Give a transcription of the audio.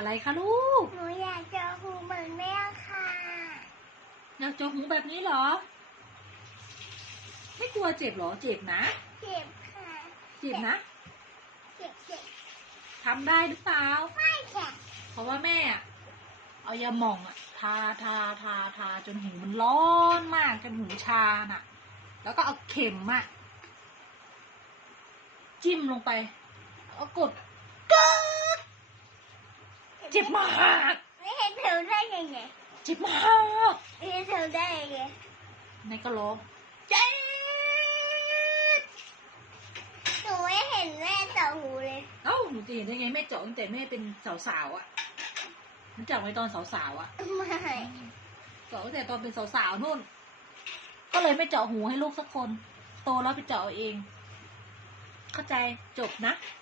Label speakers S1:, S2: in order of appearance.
S1: อะไรคะลูก
S2: หนูอยากเจอหูเหมือนแม่ค่ะ
S1: อยากเจาะหูแบบนี้เหรอ ไม่กลัวเจ็บเหรอ เจ็บนะ
S2: เจ็บค่ะ
S1: เจ็บนะ
S2: เจ็บเจ็บ
S1: ทำได้หรือเปล่า
S2: ไม่ค่ะ
S1: เพราะว่าแม่อะเอายาหม่องอะทาทาทาทาจนหูมันร้อนมากจนหูชาน่ะ แล้วก็เอาเข็มอะจิ้มลงไป เอากดกึ๊ก เจ็บมาก
S2: ไม่เห็นเธอได้ยังไง
S1: เจ็บมาก
S2: ไม่เห็นเธอได้ยังไง
S1: ในก็ร้องเจ็บ
S2: หนูไม่เห็นแม่เจาะหูเลย
S1: เอ้าหนูจะเห็นได้ไงแม่เจาะตั้งแต่แม่เป็นสาวๆอะรู้จักไหมตอนสาวๆอะ
S2: ไม่
S1: เจาะตั้งแต่ตอนเป็นสาวๆนู่น ก็เลยไม่เจาะหูให้ลูกสักคน โตแล้วไปเจาะเอาเองเข้าใจจบนะ
S2: ค